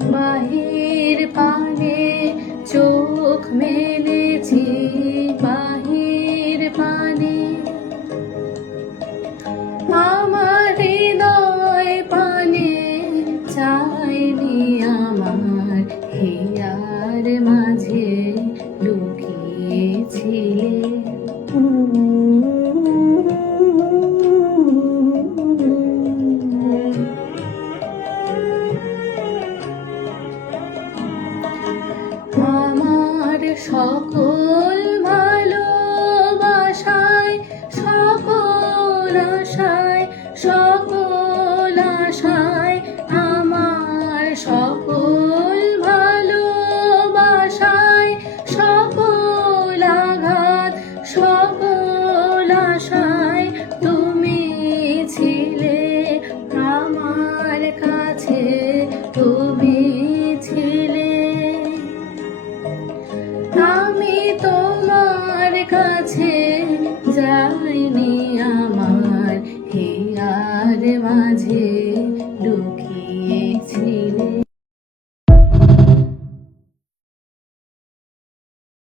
বাহির পানে চোখ মেলেছি, বাহির পানে আমার হৃদয় পানে চাইনি আমার হিয়ার মাঝে লুকিয়েছিলে। আমার সকল ভালোবাসায়, সকল আশায়, সকল আশায়, আমার সকল ভালোবাসায়, সকল আঘাত, সকল আশায় তুমি ছিলে আমার কাছে, তুমি ছিলে।